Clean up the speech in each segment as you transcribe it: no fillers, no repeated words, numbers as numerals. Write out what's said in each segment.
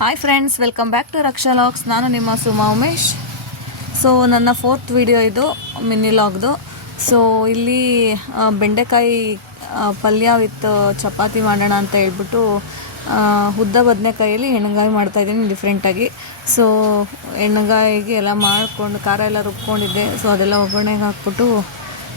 Hi friends, welcome back to Raksha logs. ನಾನು ನಿಮ್ಮ Suma Umesh. So ನನ್ನ 4th ವಿಡಿಯೋ ಇದು ಮಿನಿ ಲಾಗ್ದು. ಸೊ ಇಲ್ಲಿ ಬೆಂಡೆಕಾಯಿ ಪಲ್ಯ ವಿತ್ ಚಪಾತಿ ಮಾಡೋಣ ಅಂತ ಹೇಳ್ಬಿಟ್ಟು ಉದ್ದ ಬದನೆಕಾಯಲ್ಲಿ ಎಣ್ಣೆಗಾಯಿ ಮಾಡ್ತಾಯಿದ್ದೀನಿ ಡಿಫ್ರೆಂಟಾಗಿ. ಸೊ ಎಣ್ಣೆಗಾಯಿಗೆ ಎಲ್ಲ ಮಾಡಿಕೊಂಡು ಖಾರ ಎಲ್ಲ ರುಬ್ಕೊಂಡಿದ್ದೆ. ಸೊ ಅದೆಲ್ಲ ಒಗ್ಗರಣೆಗೆ ಹಾಕ್ಬಿಟ್ಟು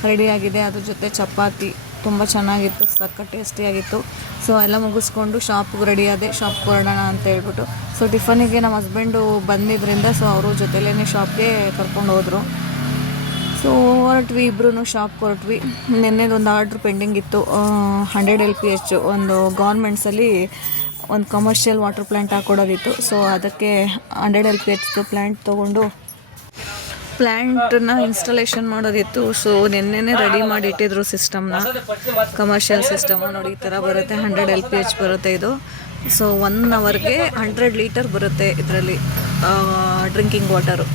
ರೆಡಿಯಾಗಿದೆ. ಅದ್ರ ಜೊತೆ ಚಪಾತಿ ತುಂಬ ಚೆನ್ನಾಗಿತ್ತು, ಸಕ್ಕ ಟೇಸ್ಟಿಯಾಗಿತ್ತು. ಸೊ ಎಲ್ಲ ಮುಗಿಸ್ಕೊಂಡು ಶಾಪ್ಗೆ ರೆಡಿ ಆದೆ, ಶಾಪ್ಗೆ ಹೊರಡೋಣ ಅಂತ ಹೇಳ್ಬಿಟ್ಟು. ಸೊ ಟಿಫನಿಗೆ ನಮ್ಮ ಹಸ್ಬೆಂಡು ಬಂದಿದ್ದರಿಂದ ಸೊ ಅವರು ಜೊತೆಲೇ ಶಾಪ್ಗೆ ಕರ್ಕೊಂಡು ಹೋದರು. ಸೊ ಹೊರಟ್ವಿ, ಇಬ್ಬರೂ ಶಾಪ್ಗೆ ಹೊರಟ್ವಿ. ನಿನ್ನೆದೊಂದು ಆರ್ಡ್ರ್ ಪೆಂಡಿಂಗ್ ಇತ್ತು. 100 LPH ಒಂದು ಗೌರ್ಮೆಂಟ್ಸಲ್ಲಿ ಒಂದು ಕಮರ್ಷಿಯಲ್ ವಾಟರ್ ಪ್ಲ್ಯಾಂಟ್ ಹಾಕ್ಕೊಡೋದಿತ್ತು. ಸೊ ಅದಕ್ಕೆ 100 LPH ಪ್ಲ್ಯಾಂಟ್ ತೊಗೊಂಡು ಪ್ಲ್ಯಾಂಟನ್ನ ಇನ್ಸ್ಟಾಲೇಷನ್ ಮಾಡೋದಿತ್ತು. ಸೊ ನಿನ್ನೆನೇ ರೆಡಿ ಮಾಡಿ ಇಟ್ಟಿದ್ರು ಸಿಸ್ಟಮ್ನ, ಕಮರ್ಷಿಯಲ್ ಸಿಸ್ಟಮು. ನೋಡಿ ಈ ಥರ ಬರುತ್ತೆ, 100 LPH ಬರುತ್ತೆ ಇದು. ಸೊ 1 ಅವರ್ಗೆ 100 ಲೀಟರ್ ಬರುತ್ತೆ ಇದರಲ್ಲಿ ಡ್ರಿಂಕಿಂಗ್ ವಾಟರು.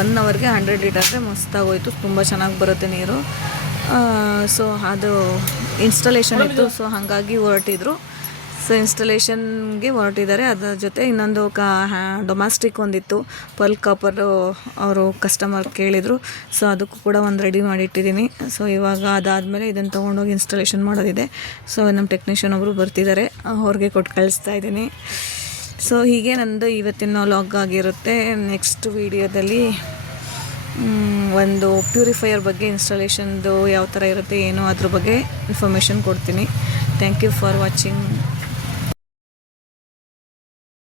1 ಅವರ್ಗೆ 100 ಲೀಟರ್ಗೆ ಮಸ್ತಾಗೋಯ್ತು, ತುಂಬ ಚೆನ್ನಾಗಿ ಬರುತ್ತೆ ನೀರು. ಸೊ ಅದು ಇನ್ಸ್ಟಾಲೇಷನ್ ಇತ್ತು. ಸೊ ಹಾಗಾಗಿ ಹೊರಟಿದ್ರು. ಸೊ ಇನ್ಸ್ಟಾಲೇಷನ್ಗೆ ಹೊರಟಿದ್ದಾರೆ. ಅದರ ಜೊತೆ ಇನ್ನೊಂದು ಡೊಮ್ಯಾಸ್ಟಿಕ್ ಒಂದಿತ್ತು, ಪರ್ಲ್ ಕಾಪರು ಅವರು ಕಸ್ಟಮರ್ ಕೇಳಿದರು. ಸೊ ಅದಕ್ಕೂ ಕೂಡ ಒಂದು ರೆಡಿ ಮಾಡಿ ಇಟ್ಟಿದ್ದೀನಿ. ಸೊ ಇವಾಗ ಅದಾದಮೇಲೆ ಇದನ್ನು ತೊಗೊಂಡೋಗಿ ಇನ್ಸ್ಟಾಲೇಷನ್ ಮಾಡೋದಿದೆ. ಸೊ ನಮ್ಮ ಟೆಕ್ನಿಷಿಯನ್ ಒಬ್ಬರು ಬರ್ತಿದ್ದಾರೆ, ಅವ್ರಿಗೆ ಕೊಟ್ಟು ಕಳಿಸ್ತಾ ಇದ್ದೀನಿ. ಸೊ ಹೀಗೆ ನಂದು ಇವತ್ತಿನ ಲಾಗ್ ಆಗಿರುತ್ತೆ. ನೆಕ್ಸ್ಟ್ ವೀಡಿಯೋದಲ್ಲಿ ಒಂದು ಪ್ಯೂರಿಫೈಯರ್ ಬಗ್ಗೆ, ಇನ್ಸ್ಟಾಲೇಷನ್ದು ಯಾವ ಥರ ಇರುತ್ತೆ ಏನೋ ಅದ್ರ ಬಗ್ಗೆ ಇನ್ಫಾರ್ಮೇಷನ್ ಕೊಡ್ತೀನಿ. Thank you for watching.